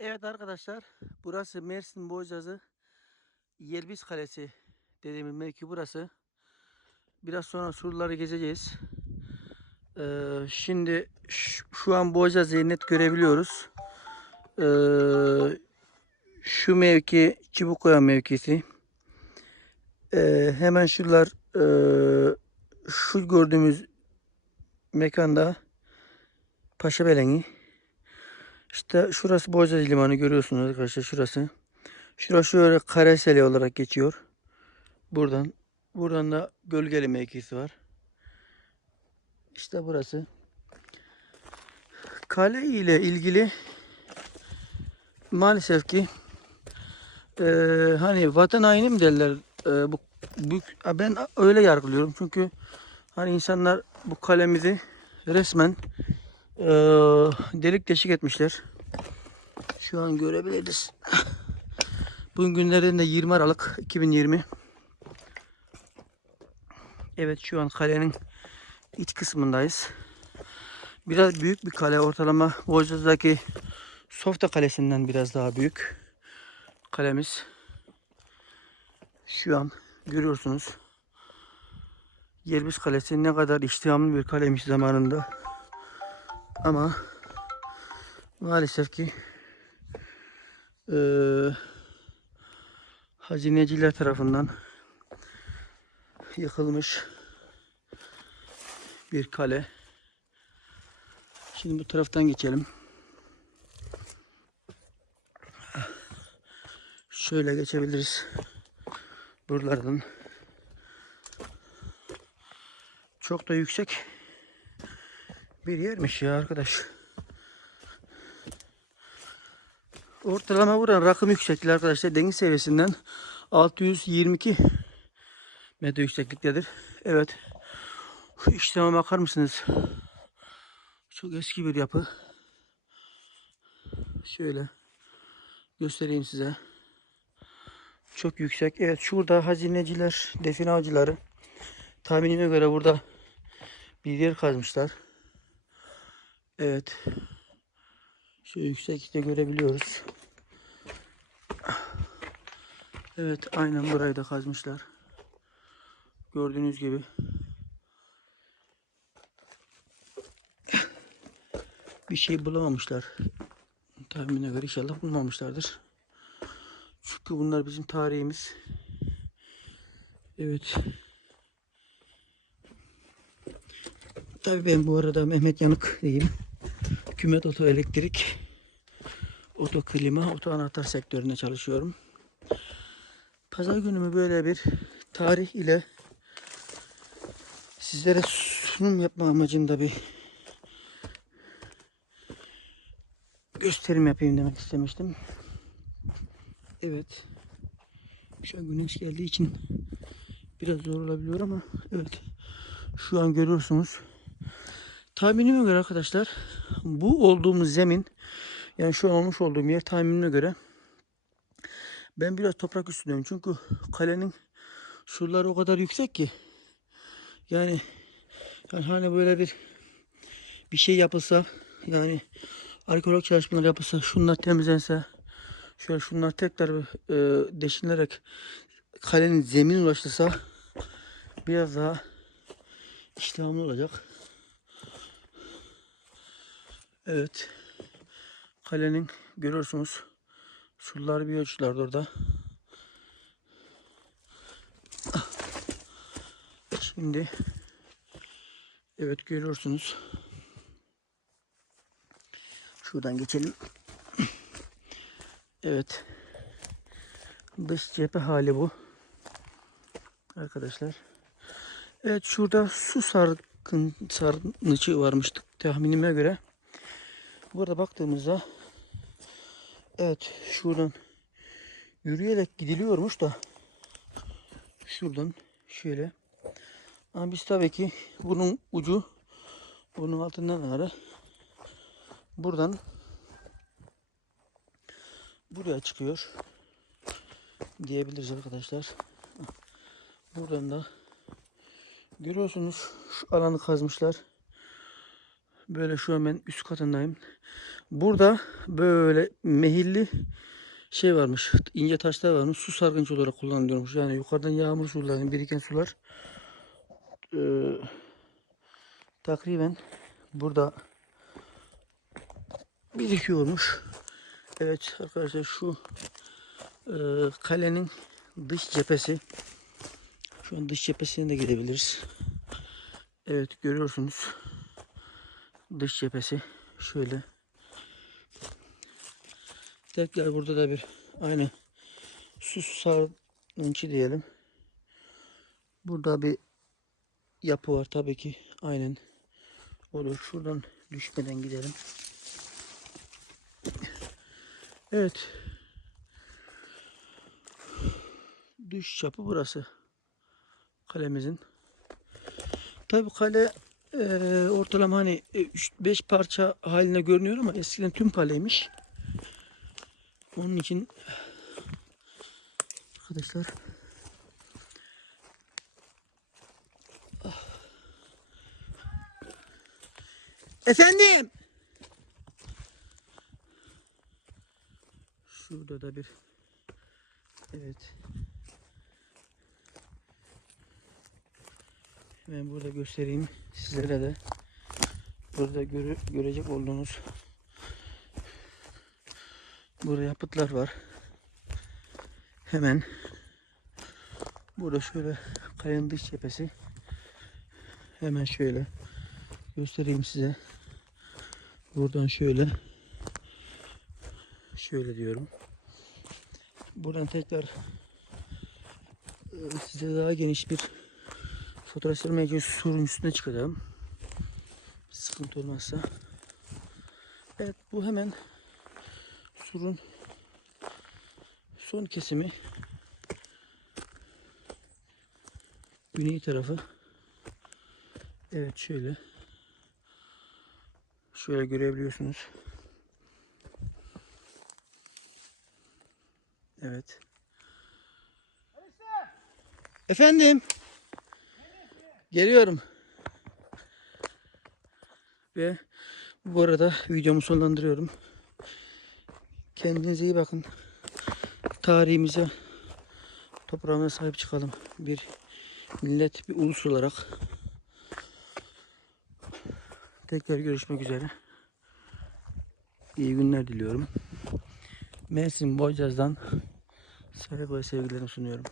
Evet arkadaşlar, burası Mersin Boğazı Yelbiz Kalesi dediğimiz mevki burası. Biraz sonra surları gezeceğiz. Ee, şimdi şu an Boğazı'yı net görebiliyoruz. Ee, şu mevki Çubukkoya mevkisi. Ee, hemen şuralar ee, şu gördüğümüz mekanda Paşabeleni. İşte şurası Boğaziçi Limanı görüyorsunuz arkadaşlar şurası. Şurası şöyle Kareseli olarak geçiyor. Buradan. Buradan da gölgeli mevkisi var. İşte burası. Kale ile ilgili maalesef ki eee, hani vatan haini mi derler eee, bu, bu ben öyle yargılıyorum çünkü hani insanlar bu kalemizi resmen eee, delik deşik etmişler. Şu an görebiliriz. Bugün günlerinde 20 Aralık 2020. Evet şu an kalenin iç kısmındayız. Biraz büyük bir kale. Ortalama Bozca'daki Softa Kalesi'nden biraz daha büyük. Kalemiz. Şu an görüyorsunuz. Yelbiz Kalesi ne kadar iştihamlı bir kalemiş zamanında. Ama maalesef ki eee hazineciler tarafından yıkılmış bir kale. Şimdi bu taraftan geçelim. Şöyle geçebiliriz. Buralardan. Çok da yüksek bir yermiş ya arkadaş. Ortalama buranın rakım yüksekliği arkadaşlar deniz seviyesinden 622 metre yüksekliktedir. Evet. İşleme bakar mısınız? Çok eski bir yapı. Şöyle göstereyim size. Çok yüksek. Evet şurada hazineciler, define avcıları tahminime göre burada bir yer kazmışlar. Evet. Şu yükseklikte görebiliyoruz. Evet aynen burayı da kazmışlar. Gördüğünüz gibi. Bir şey bulamamışlar. Tahmine göre inşallah bulmamışlardır. Çünkü bunlar bizim tarihimiz. Evet. Tabii ben bu arada Mehmet Yanık diyeyim. Hükümet Oto Elektrik, Oto Klima, Oto Anahtar sektöründe çalışıyorum. Pazar günümü böyle bir tarih ile sizlere sunum yapma amacında bir gösterim yapayım demek istemiştim. Evet. Şu an güneş geldiği için biraz zor olabiliyor ama evet. Şu an görüyorsunuz. Tahminime göre arkadaşlar bu olduğumuz zemin yani şu an olmuş olduğum yer tahminime göre ben biraz toprak üstündeyim. Çünkü kalenin surları o kadar yüksek ki yani, yani hani böyle bir bir şey yapılsa yani arkeolog çalışmalar yapılsa şunlar temizlense şöyle şunlar tekrar e, deşinilerek kalenin zemin ulaştırsa biraz daha iştahımlı olacak. Evet. Kalenin görüyorsunuz surlar bir ölçüler orada. Şimdi evet görüyorsunuz. Şuradan geçelim. Evet. Dış cephe hali bu. Arkadaşlar. Evet şurada su sarkın sarnıcı varmıştı tahminime göre. Burada baktığımızda evet şuradan yürüyerek gidiliyormuş da şuradan şöyle ama biz tabii ki bunun ucu bunun altından ağrı buradan buraya çıkıyor diyebiliriz arkadaşlar. Buradan da görüyorsunuz şu alanı kazmışlar. Böyle şu an ben üst katındayım. Burada böyle mehilli şey varmış. ince taşlar varmış. Su sargıncı olarak kullanılıyormuş. Yani yukarıdan yağmur sularının biriken sular eee, takriben burada birikiyormuş. Evet arkadaşlar şu eee, kalenin dış cephesi. Şu an dış cephesine de gidebiliriz. Evet görüyorsunuz. Dış cephesi şöyle. Tekrar burada da bir aynı su sarnıcı diyelim. Burada bir yapı var tabii ki aynen olur. Şuradan düşmeden gidelim. Evet. Düş çapı burası. Kalemizin. Tabii kale eee, ortalama hani 3-5 parça haline görünüyor ama eskiden tüm kaleymiş. Onun için arkadaşlar. Efendim Şurada da bir Evet Hemen burada göstereyim sizlere de burada göre, görecek olduğunuz Burada yapıtlar var. Hemen burada şöyle kayanın dış cephesi. Hemen şöyle göstereyim size. Buradan şöyle şöyle diyorum. Buradan tekrar e, size daha geniş bir fotoğraf çekmek için surun üstüne çıkacağım. Sıkıntı olmazsa. Evet bu hemen surun son kesimi. Güney tarafı. Evet şöyle. Şöyle görebiliyorsunuz. Evet. Efendim geliyorum ve bu arada videomu sonlandırıyorum Kendinize iyi bakın. Tarihimize, toprağımıza sahip çıkalım. Bir millet, bir ulus olarak. Tekrar görüşmek üzere. İyi günler diliyorum. Mersin Boycaz'dan saygı ve sevgilerimi sunuyorum.